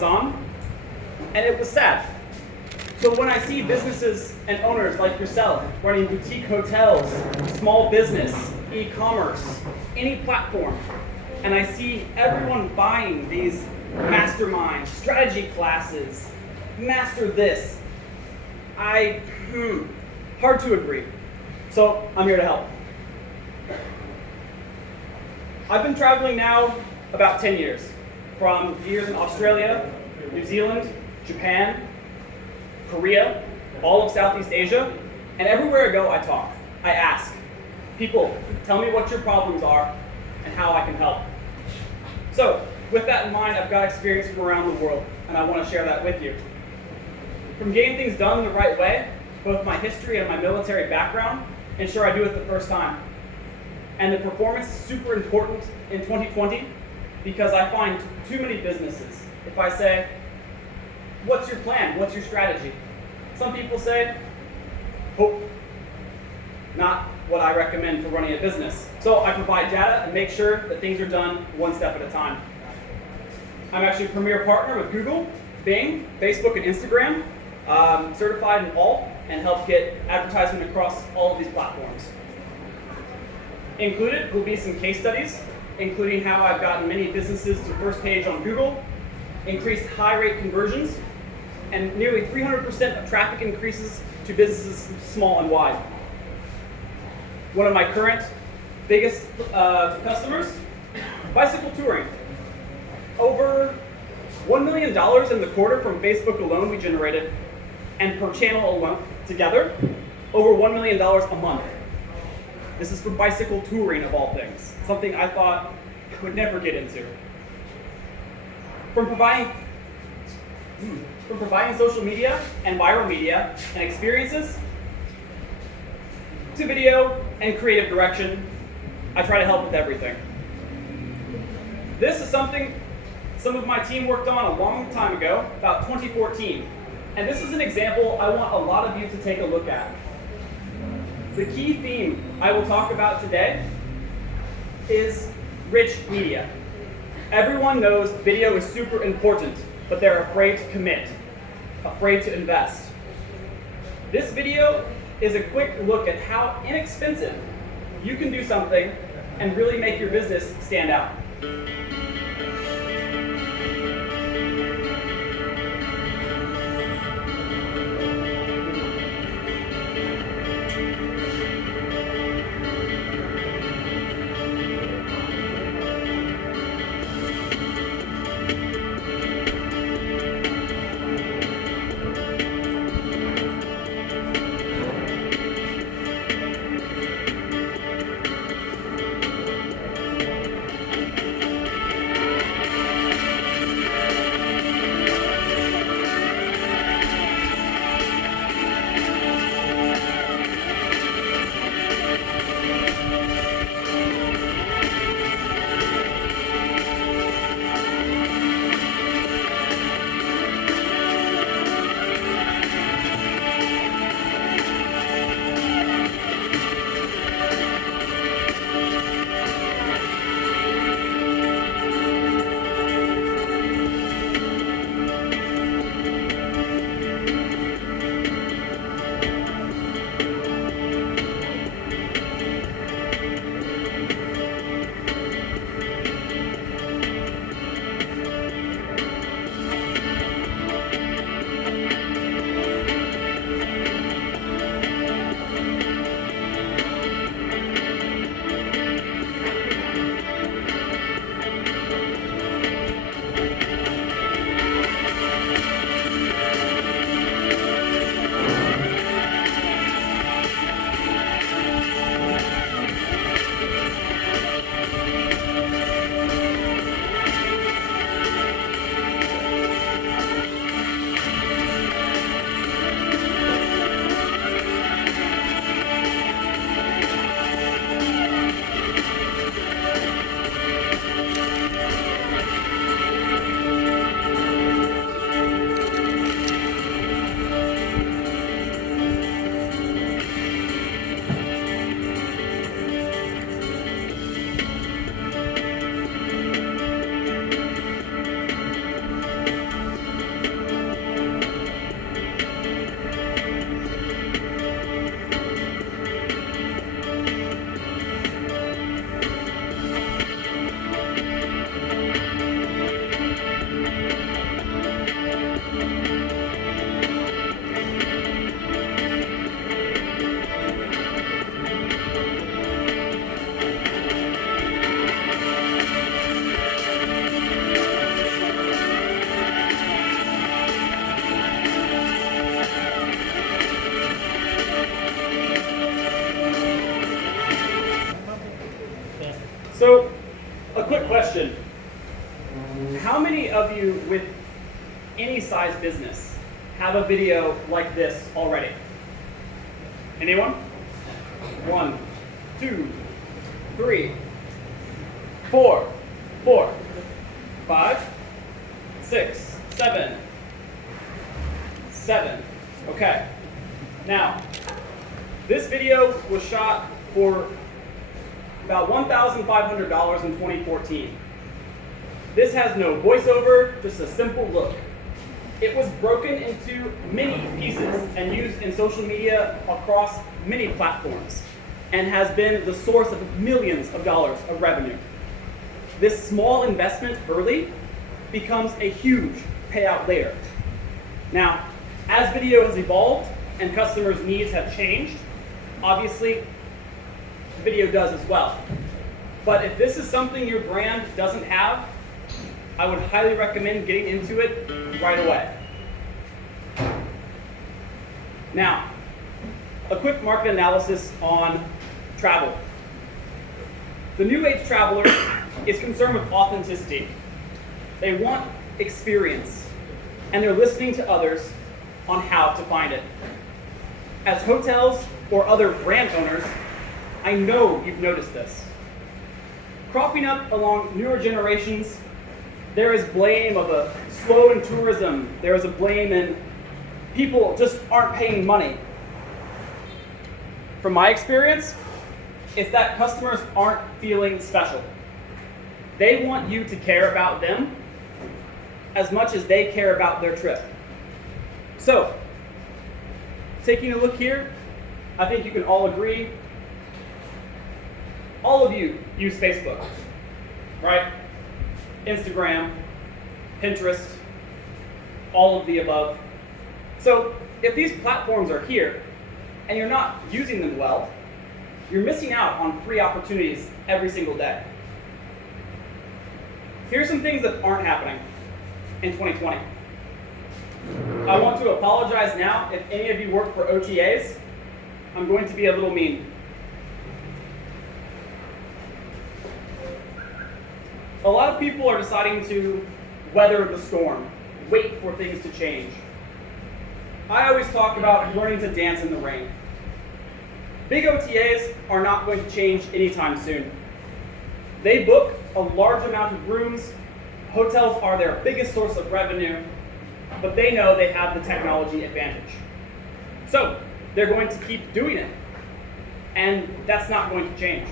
on, and it was sad. So when I see businesses and owners like yourself running boutique hotels, small business, e-commerce, any platform, and I see everyone buying these mastermind strategy classes, master this, hard to agree. So I'm here to help. I've been traveling now about 10 years, from years in Australia, New Zealand, Japan, Korea, all of Southeast Asia, and everywhere I go I talk. I ask people, tell me what your problems are and how I can help. So with that in mind, I've got experience from around the world, and I want to share that with you. From getting things done the right way, both my history and my military background ensure I do it the first time. And the performance is super important in 2020 because I find too many businesses. If I say, what's your plan? What's your strategy? Some people say, hope. Not what I recommend for running a business. So I provide data and make sure that things are done one step at a time. I'm actually a premier partner with Google, Bing, Facebook, and Instagram, certified in all, and help get advertisement across all of these platforms. Included will be some case studies, including how I've gotten many businesses to first page on Google, increased high rate conversions, and nearly 300% of traffic increases to businesses small and wide. One of my current biggest customers, bicycle touring. Over $1 million in the quarter from Facebook alone we generated, and per channel alone together, over $1 million a month. This is for bicycle touring of all things, something I thought I would never get into. From providing social media and viral media and experiences to video and creative direction, I try to help with everything. This is something some of my team worked on a long time ago, about 2014. And this is an example I want a lot of you to take a look at. The key theme I will talk about today is rich media. Everyone knows video is super important, but they're afraid to commit, afraid to invest. This video is a quick look at how inexpensive you can do something and really make your business stand out. any size business have a video like this already? Anyone? 1, 2, 3, 4, 5, 6, 7. Okay. Now, this video was shot for about $1,500 in 2014. This has no voiceover, just a simple look. It was broken into many pieces and used in social media across many platforms and has been the source of millions of dollars of revenue. This small investment early becomes a huge payout later. Now, as video has evolved and customers' needs have changed, obviously, video does as well. But if this is something your brand doesn't have, I would highly recommend getting into it right away. Now, a quick market analysis on travel. The new age traveler is concerned with authenticity. They want experience, and they're listening to others on how to find it. As hotels or other brand owners, I know you've noticed this. Cropping up along newer generations, there is blame of a slow in tourism. There is a blame in people just aren't paying money. From my experience, it's that customers aren't feeling special. They want you to care about them as much as they care about their trip. So, taking a look here, I think you can all agree, all of you use Facebook, right? Instagram, Pinterest, all of the above. So if these platforms are here and you're not using them well, you're missing out on free opportunities every single day. Here's some things that aren't happening in 2020. I want to apologize now if any of you work for OTAs. I'm going to be a little mean. A lot of people are deciding to weather the storm, wait for things to change. I always talk about learning to dance in the rain. Big OTAs are not going to change anytime soon. They book a large amount of rooms. Hotels are their biggest source of revenue, but they know they have the technology advantage. So they're going to keep doing it, and that's not going to change.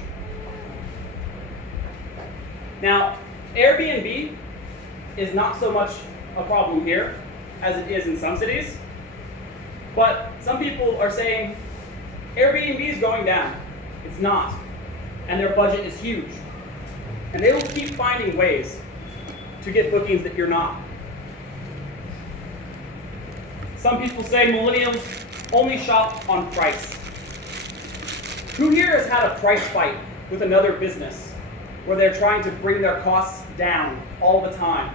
Now, Airbnb is not so much a problem here as it is in some cities, but some people are saying Airbnb is going down. It's not, and their budget is huge. And they will keep finding ways to get bookings that you're not. Some people say millennials only shop on price. Who here has had a price fight with another business where they're trying to bring their costs down all the time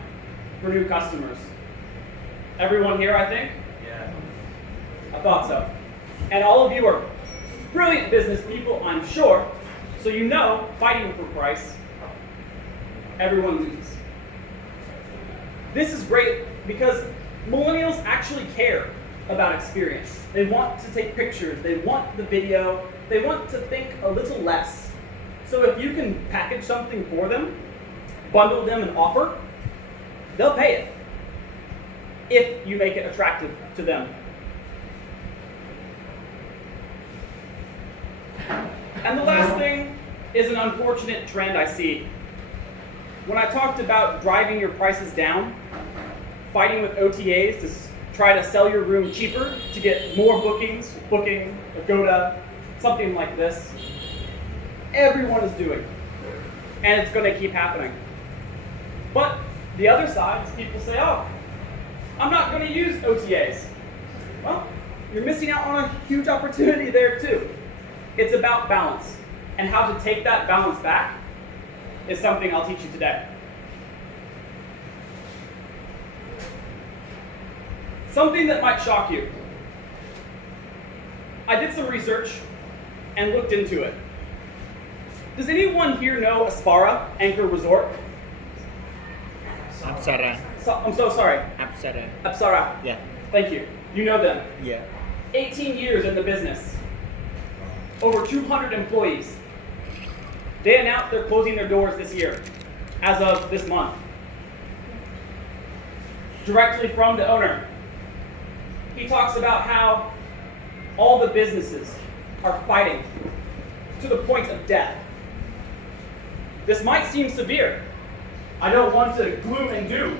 for new customers? Everyone here, I think? Yeah. I thought so. And all of you are brilliant business people, I'm sure, so you know fighting for price, everyone loses. This is great because millennials actually care about experience. They want to take pictures, they want the video, they want to think a little less. So if you can package something for them, bundle them an offer, they'll pay it if you make it attractive to them. And the last thing is an unfortunate trend I see. When I talked about driving your prices down, fighting with OTAs to try to sell your room cheaper to get more bookings, Booking, Agoda, something like this, everyone is doing, and it's going to keep happening. But the other side is people say, oh, I'm not going to use OTAs. Well, you're missing out on a huge opportunity there too. It's about balance, and how to take that balance back is something I'll teach you today. Something that might shock you. I did some research and looked into it. Does anyone here know Aspara Anchor Resort? Aspara. I'm so sorry. Apsara. Apsara. Yeah. Thank you. You know them. Yeah. 18 years in the business. Over 200 employees. They announced they're closing their doors this year, as of this month. Directly from the owner. He talks about how all the businesses are fighting to the point of death. This might seem severe. I don't want to gloom and doom.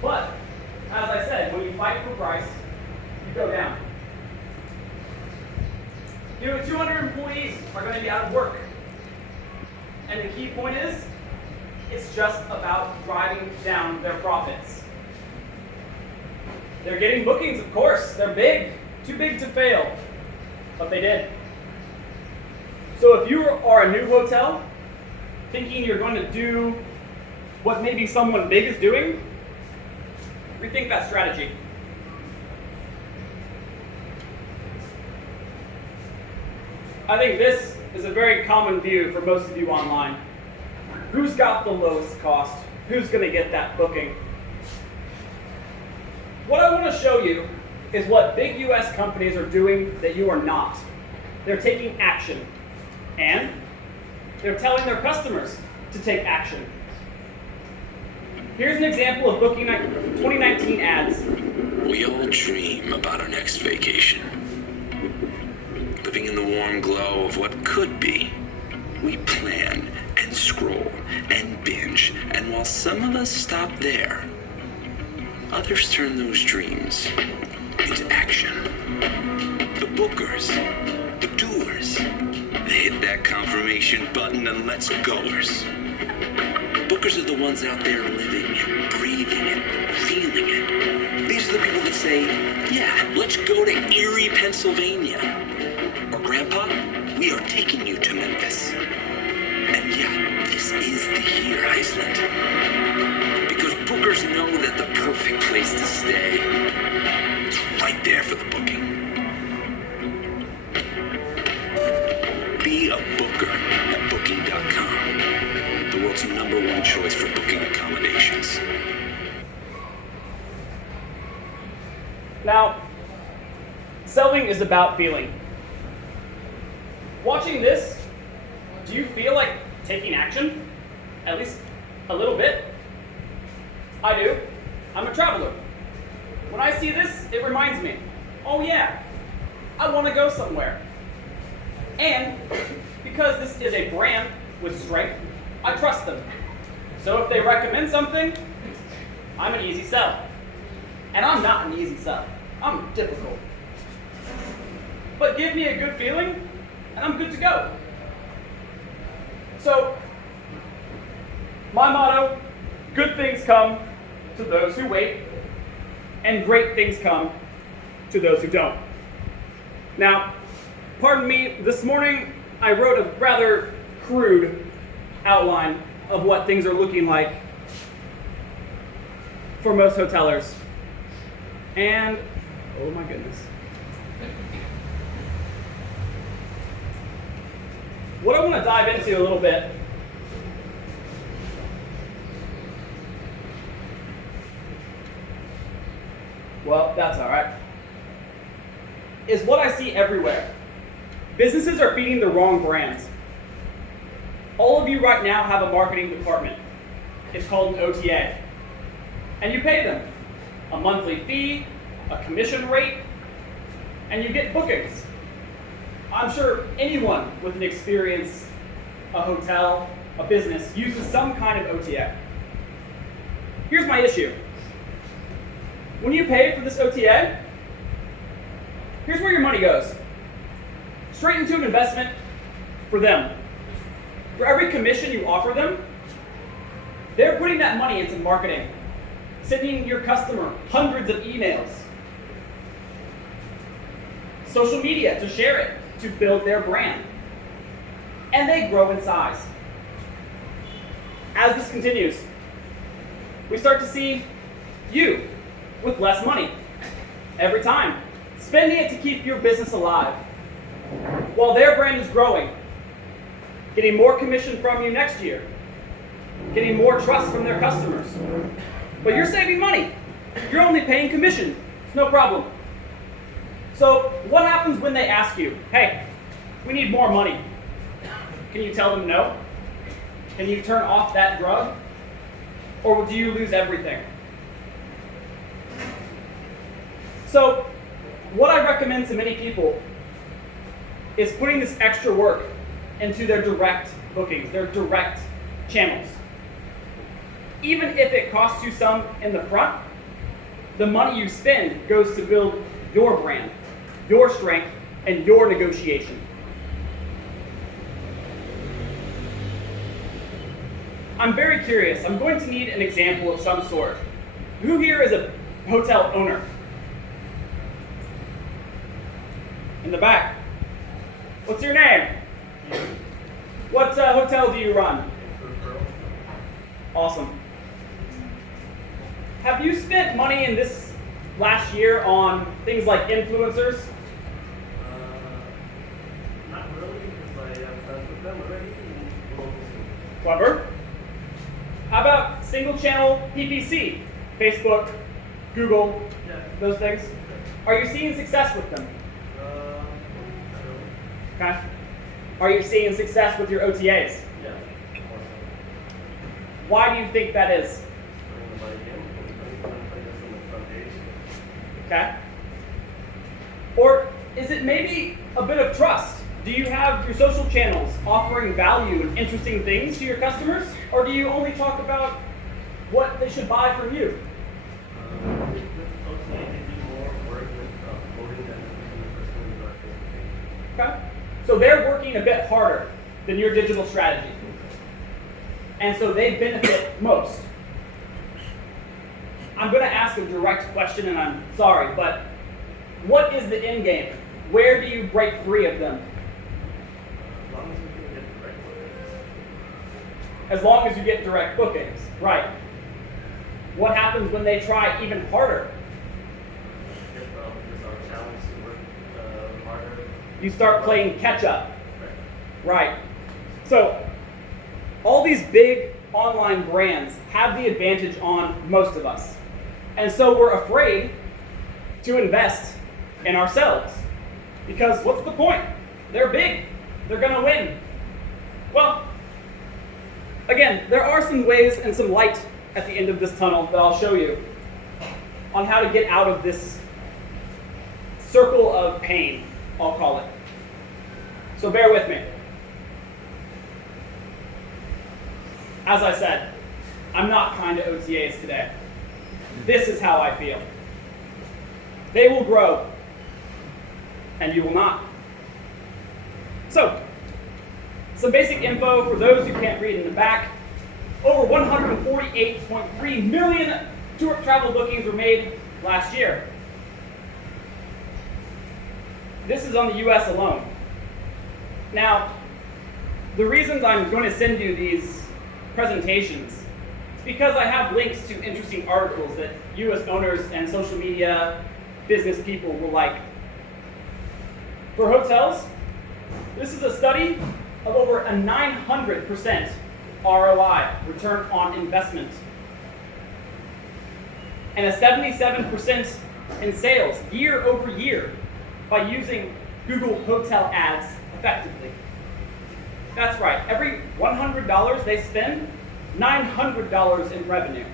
But, as I said, when you fight for price, you go down. 200 employees are going to be out of work. And the key point is, it's just about driving down their profits. They're getting bookings, of course. They're big, too big to fail. But they did. So if you are a new hotel, thinking you're going to do what maybe someone big is doing, rethink that strategy. I think this is a very common view for most of you online. Who's got the lowest cost? Who's going to get that booking? What I want to show you is what big US companies are doing that you are not. They're taking action. And they're telling their customers to take action. Here's an example of Booking 2019 ads. We all dream about our next vacation. Living in the warm glow of what could be. We plan and scroll and binge, and while some of us stop there, others turn those dreams into action. The bookers, the doers, they hit that confirmation button and let's goers. Bookers are the ones out there living it, breathing it, feeling it. These are the people that say, yeah, let's go to Erie, Pennsylvania. Or Grandpa, we are taking you to Memphis. And yeah, this is the here, Iceland. Because bookers know that the perfect place to stay is right there for the booking. Be a booker at Booking.com, the world's #1 choice for booking accommodations. Now, selling is about feeling. Watching this, do you feel like taking action? At least a little bit? I do. I'm a traveler. When I see this, it reminds me, oh yeah, I want to go somewhere. And because this is a brand with strength, I trust them. So if they recommend something, I'm an easy sell. And I'm not an easy sell. I'm difficult. But give me a good feeling, and I'm good to go. So, my motto, good things come to those who wait, and great things come to those who don't. Now, pardon me, this morning I wrote a rather crude outline of what things are looking like for most hotelers. And, oh my goodness. What I want to dive into a little bit well, that's all right, is what I see everywhere. Businesses are feeding the wrong brands. All of you right now have a marketing department. It's called an OTA. And you pay them a monthly fee, a commission rate, and you get bookings. I'm sure anyone with an experience, a hotel, a business, uses some kind of OTA. Here's my issue. When you pay for this OTA, here's where your money goes. Straight into an investment for them. For every commission you offer them, they're putting that money into marketing, sending your customer hundreds of emails, social media to share it, to build their brand. And they grow in size. As this continues, we start to see you with less money every time, spending it to keep your business alive, while their brand is growing, getting more commission from you next year, getting more trust from their customers. But you're saving money. You're only paying commission. It's no problem. So what happens when they ask you, hey, we need more money? Can you tell them no? Can you turn off that drug? Or do you lose everything? So what I recommend to many people is putting this extra work into their direct bookings, their direct channels. Even if it costs you some in the front, the money you spend goes to build your brand, your strength, and your negotiation. I'm very curious. I'm going to need an example of some sort. Who here is a hotel owner? In the back. What's your name? What hotel do you run? Awesome. Have you spent money in this last year on things like influencers? Not really, because I have done with them already. Clever. How about single channel PPC? Facebook, Google, Yeah. those things? Are you seeing success with them? Okay. Are you seeing success with your OTAs? Yeah. Why do you think that is? Okay. Or is it maybe a bit of trust? Do you have your social channels offering value and interesting things to your customers? Or do you only talk about what they should buy from you? Okay. So they're working a bit harder than your digital strategy. And so they benefit most. I'm going to ask a direct question, and I'm sorry, but what is the end game? Where do you break free of them? As long as you get direct bookings, right. What happens when they try even harder? You start playing catch up. Right. So, all these big online brands have the advantage on most of us. And so we're afraid to invest in ourselves. Because what's the point? They're big. They're going to win. Well, again, there are some ways and some light at the end of this tunnel that I'll show you on how to get out of this circle of pain, I'll call it. So bear with me. As I said, I'm not kind to OTAs today. This is how I feel. They will grow, and you will not. So, some basic info for those who can't read in the back. Over 148.3 million tour travel bookings were made last year. This is on the US alone. Now, the reasons I'm going to send you these presentations is because I have links to interesting articles that you as owners and social media business people will like. For hotels, this is a study of over a 900% ROI, return on investment, and a 77% in sales year over year by using Google Hotel Ads effectively. That's right, every $100 they spend, $900 in revenue.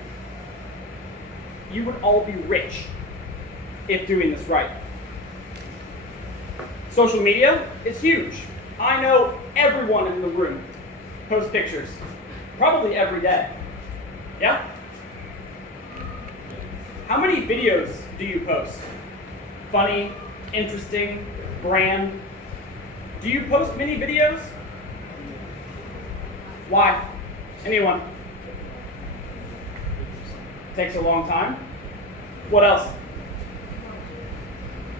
You would all be rich if doing this right. Social media is huge. I know everyone in the room posts pictures, probably every day. Yeah? How many videos do you post? Funny, interesting, brand? Do you post many videos? Why? Anyone? Takes a long time. What else?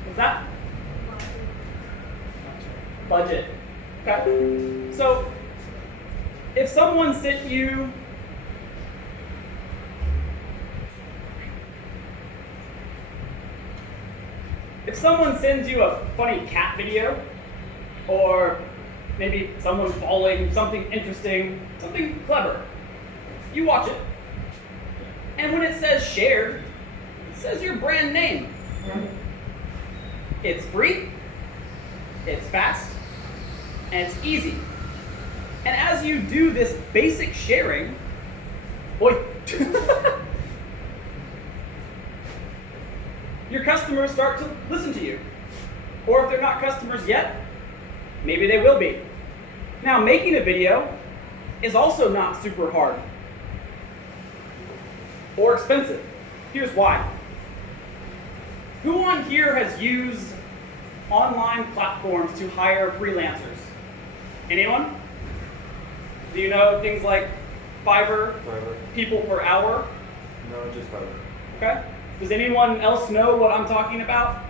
What's that? Budget. Okay. So, if someone sent you if someone sends you a funny cat video, or maybe someone falling, something interesting, something clever, you watch it. And when it says shared, it says your brand name. It's free, it's fast, and it's easy. And as you do this basic sharing, boy, your customers start to listen to you. Or if they're not customers yet, maybe they will be. Now, making a video is also not super hard or expensive. Here's why. Who on here has used online platforms to hire freelancers? Anyone? Do you know things like Fiverr, people per hour? No, just Fiverr. Okay. Does anyone else know what I'm talking about?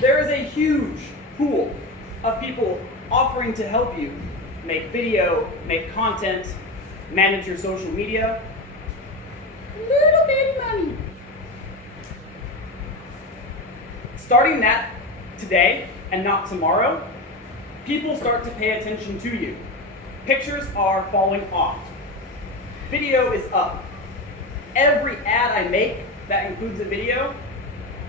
There is a huge pool of people offering to help you make video, make content, manage your social media. Little bitty money. Starting that today and not tomorrow, people start to pay attention to you. Pictures are falling off. Video is up. Every ad I make that includes a video,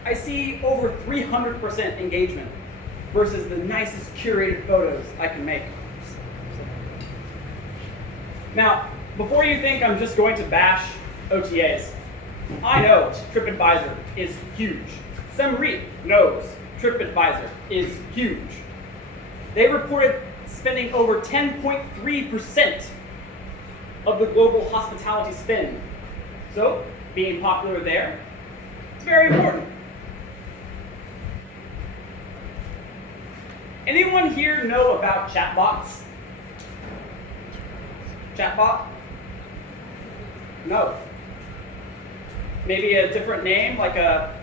I see over 300% engagement versus the nicest curated photos I can make. Now, before you think I'm just going to bash OTAs, I know TripAdvisor is huge. Semrit knows TripAdvisor is huge. They reported spending over 10.3% of the global hospitality spend. So, being popular there, it's very important. Anyone here know about chatbots? Chatbot? No. Maybe a different name, like a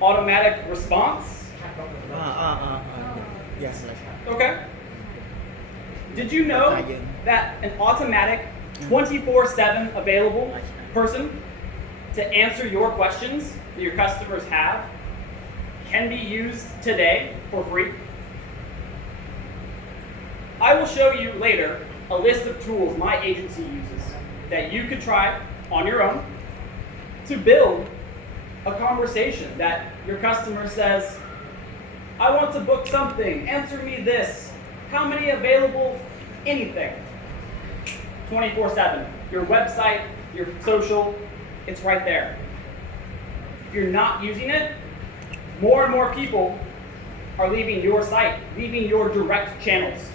automatic response? Yes. Okay. Did you know that an automatic 24/7 available person to answer your questions that your customers have can be used today for free? I will show you later a list of tools my agency uses that you could try on your own to build a conversation that your customer says, I want to book something, answer me this, how many available, anything. 24/7. Your website, your social, it's right there. If you're not using it, more and more people are leaving your site, leaving your direct channels.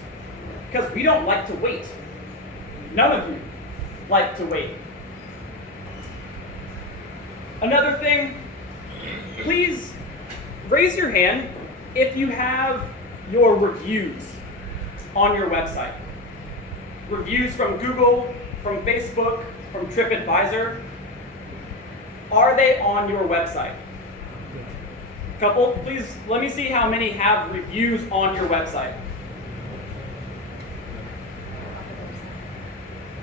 Because we don't like to wait. None of you like to wait. Another thing, please raise your hand if you have your reviews on your website. Reviews from Google, from Facebook, from TripAdvisor. Are they on your website? Couple, please let me see how many have reviews on your website.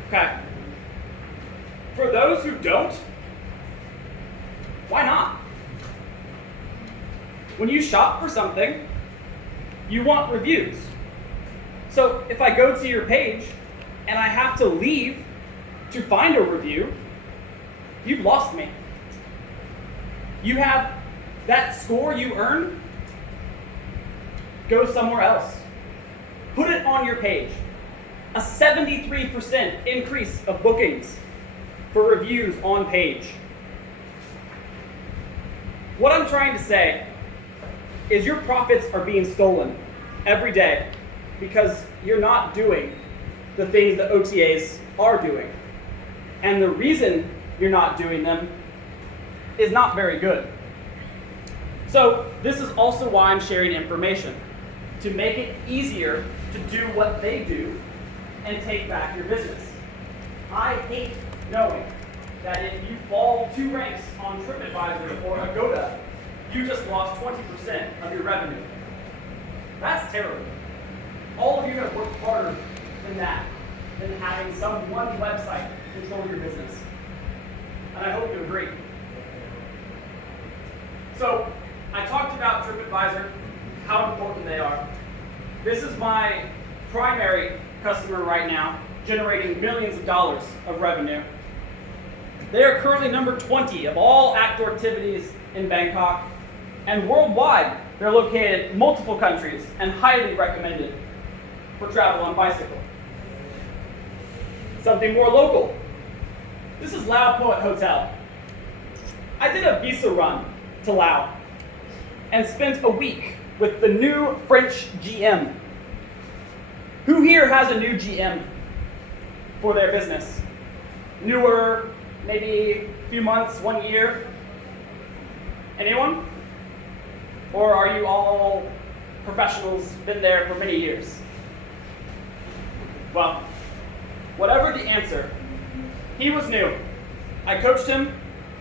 Okay. For those who don't, why not? When you shop for something, you want reviews. So if I go to your page and I have to leave to find a review, you've lost me. You have that score you earned, go somewhere else. Put it on your page. A 73% increase of bookings for reviews on page. What I'm trying to say is your profits are being stolen every day because you're not doing the things that OTAs are doing. And the reason you're not doing them is not very good. So this is also why I'm sharing information, to make it easier to do what they do and take back your business. I hate knowing that if you fall 2 ranks on TripAdvisor or Agoda, you just lost 20% of your revenue. That's terrible. All of you have worked harder than that, than having some one website control your business. And I hope you agree. So, I talked about TripAdvisor, how important they are. This is my primary customer right now, generating millions of dollars of revenue. They are currently number 20 of all outdoor activities in Bangkok, and worldwide, they're located in multiple countries and highly recommended for travel on bicycle. Something more local. This is Lao Poet Hotel. I did a visa run to Laos and spent a week with the new French GM. Who here has a new GM for their business? Newer, maybe a few months, 1 year? Anyone? Or are you all professionals, been there for many years? Well, whatever the answer, he was new. I coached him,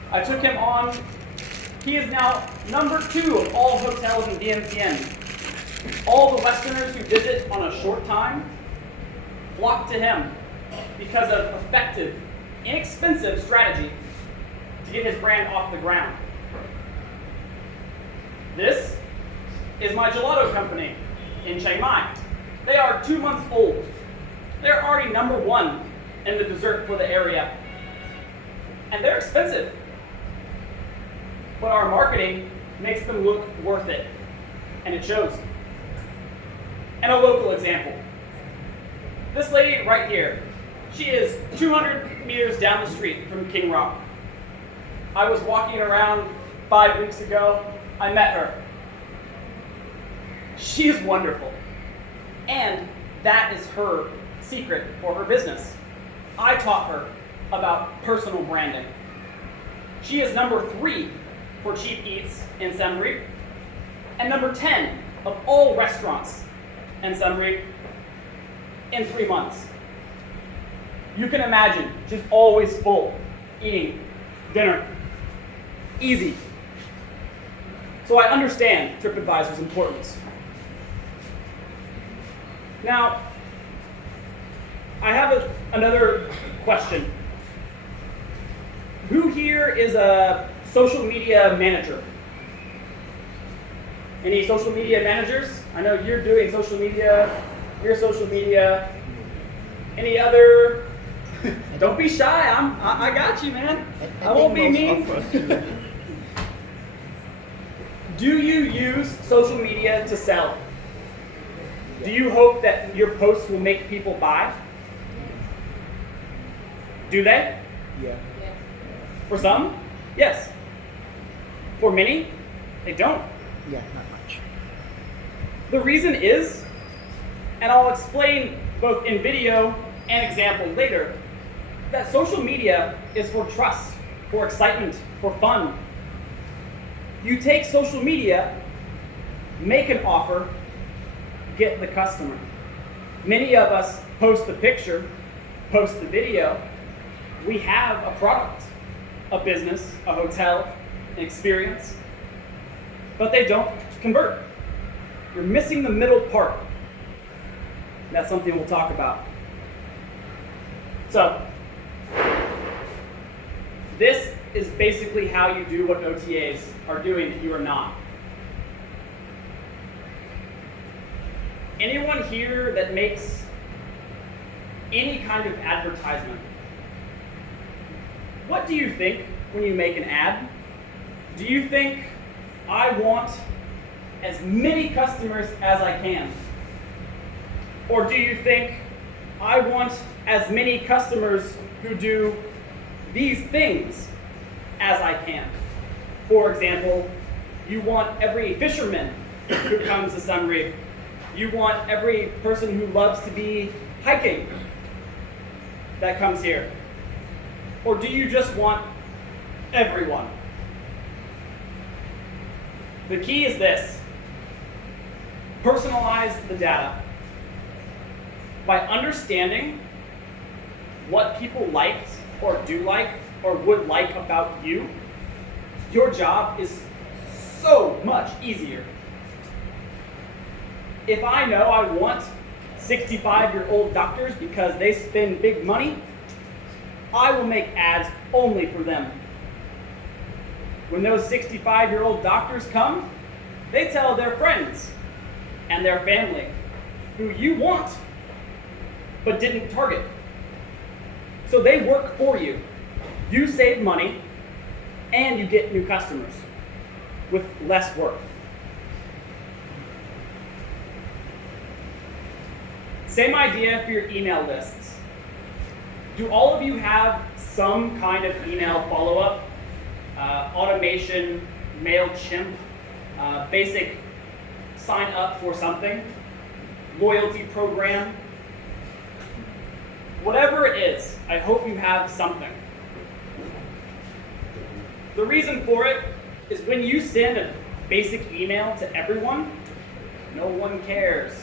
I took him on. He is now number 2 of all hotels in DMTN. All the Westerners who visit on a short time flock to him because of effective, inexpensive strategy to get his brand off the ground. This is my gelato company in Chiang Mai. They are 2 months old. They're already number 1 in the dessert for the area. And they're expensive. But our marketing makes them look worth it. And it shows. And a local example. This lady right here, she is 200 meters down the street from King Rock. I was walking around 5 weeks ago. I met her. She is wonderful. And that is her secret for her business. I taught her about personal branding. She is number 3 for cheap eats in Siem Reap, and number 10 of all restaurants in Siem Reap in 3 months. You can imagine she's always full, eating dinner. Easy. So I understand TripAdvisor's importance. Now, I have another question. Who here is a social media manager? Any social media managers? I know you're doing social media, you're social media. Any other? Don't be shy, I got you, man. I won't be mean. Do you use social media to sell? Do you hope that your posts will make people buy? Do they? Yeah. For some, yes. For many, they don't. Yeah, not much. The reason is, and I'll explain both in video and example later, that social media is for trust, for excitement, for fun. You take social media, make an offer, get the customer. Many of us post the picture, post the video. We have a product, a business, a hotel, an experience, but they don't convert. You're missing the middle part. That's something we'll talk about. So, this is basically how you do what OTAs are doing that you are not. Anyone here that makes any kind of advertisement, what do you think when you make an ad? Do you think, I want as many customers as I can? Or do you think, I want as many customers who do these things as I can? For example, you want every fisherman who comes to Siem Reap. You want every person who loves to be hiking that comes here. Or do you just want everyone? The key is this: personalize the data. By understanding what people liked or do like or would like about you, your job is so much easier. If I know I want 65-year-old doctors because they spend big money, I will make ads only for them. When those 65-year-old doctors come, they tell their friends and their family who you want but didn't target. So they work for you. You save money and you get new customers with less work. Same idea for your email lists. Do all of you have some kind of email follow-up? Automation, MailChimp, basic sign up for something, loyalty program, whatever it is, I hope you have something. The reason for it is when you send a basic email to everyone, no one cares.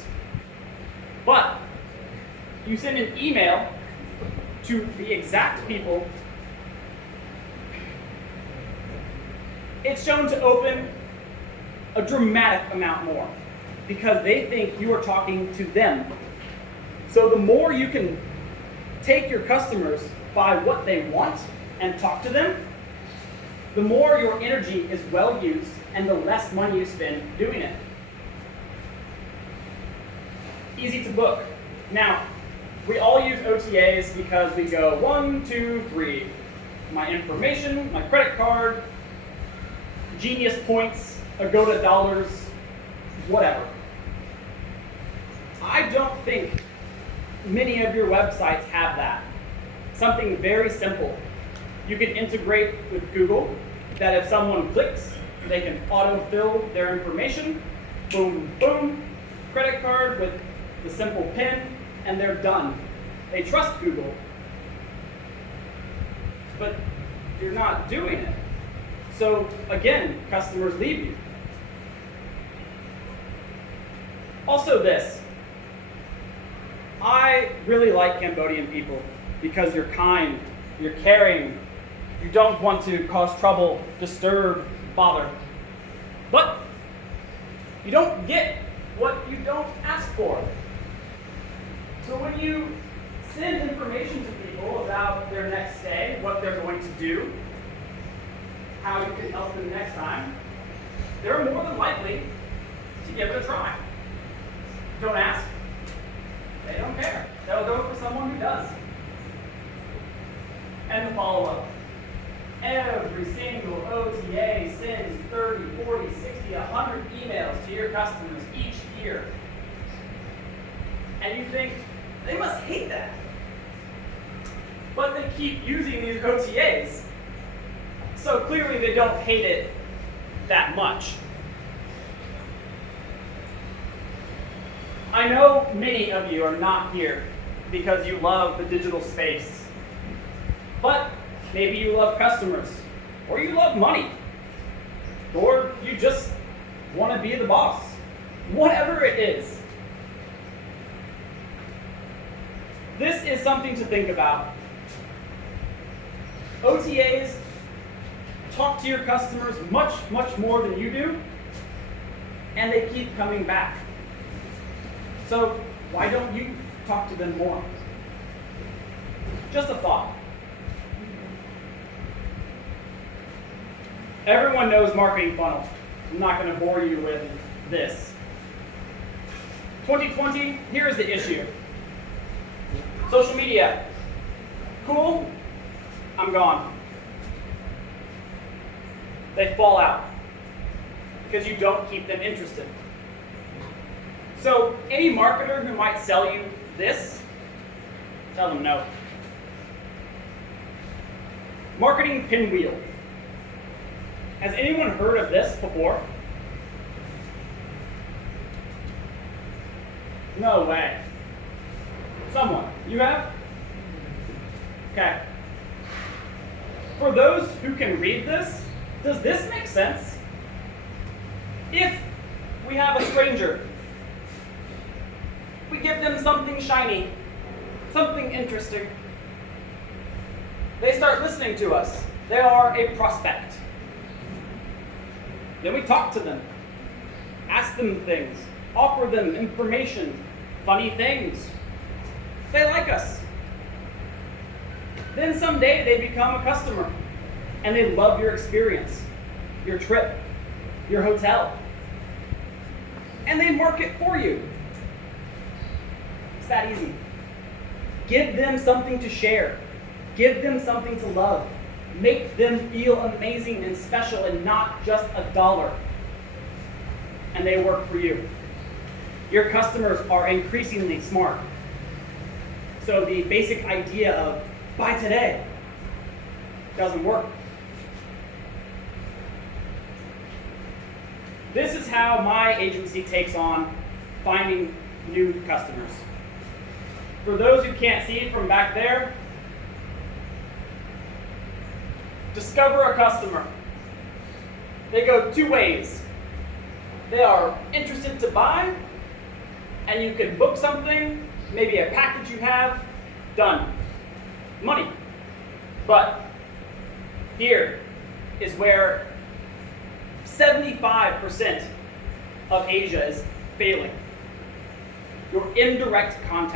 But you send an email to the exact people, it's shown to open a dramatic amount more because they think you are talking to them. So the more you can take your customers by what they want and talk to them, the more your energy is well used and the less money you spend doing it. Easy to book. Now, we all use OTAs because we go 1, 2, 3. My information, my credit card, Genius points, Agoda dollars, whatever. I don't think many of your websites have that. Something very simple. You can integrate with Google that if someone clicks, they can autofill their information. Boom, boom. Credit card with the simple PIN, and they're done. They trust Google. But you're not doing it. So again, customers leave you. Also this. I really like Cambodian people because you're kind, you're caring, you don't want to cause trouble, disturb, bother. But you don't get what you don't ask for. So when you send information to people about their next stay, what they're going to do, how you can help them next time, they're more than likely to give it a try. Don't ask. They don't care. They'll go for someone who does. And the follow-up. Every single OTA sends 30, 40, 60, 100 emails to your customers each year. And you think, they must hate that. But they keep using these OTAs. So clearly they don't hate it that much. I know many of you are not here because you love the digital space. But maybe you love customers, or you love money, or you just want to be the boss. Whatever it is. This is something to think about. OTAs talk to your customers much, much more than you do, and they keep coming back. So why don't you talk to them more? Just a thought. Everyone knows marketing funnels. I'm not going to bore you with this. 2020, here's the issue. Social media. Cool? I'm gone. They fall out because you don't keep them interested. So any marketer who might sell you this, tell them no. Marketing pinwheel. Has anyone heard of this before? No way. Someone. You have? Okay. For those who can read this, does this make sense? If we have a stranger, we give them something shiny, something interesting. They start listening to us. They are a prospect. Then we talk to them, ask them things, offer them information, funny things. They like us. Then someday they become a customer and they love your experience, your trip, your hotel. And they market for you. It's that easy. Give them something to share. Give them something to love. Make them feel amazing and special and not just a dollar. And they work for you. Your customers are increasingly smart. So the basic idea of buy today doesn't work. This is how my agency takes on finding new customers. For those who can't see from back there, discover a customer. They go two ways. They are interested to buy, and you can book something, maybe a package you have, done. Money. But here is where 75% of Asia is failing. Your indirect contact.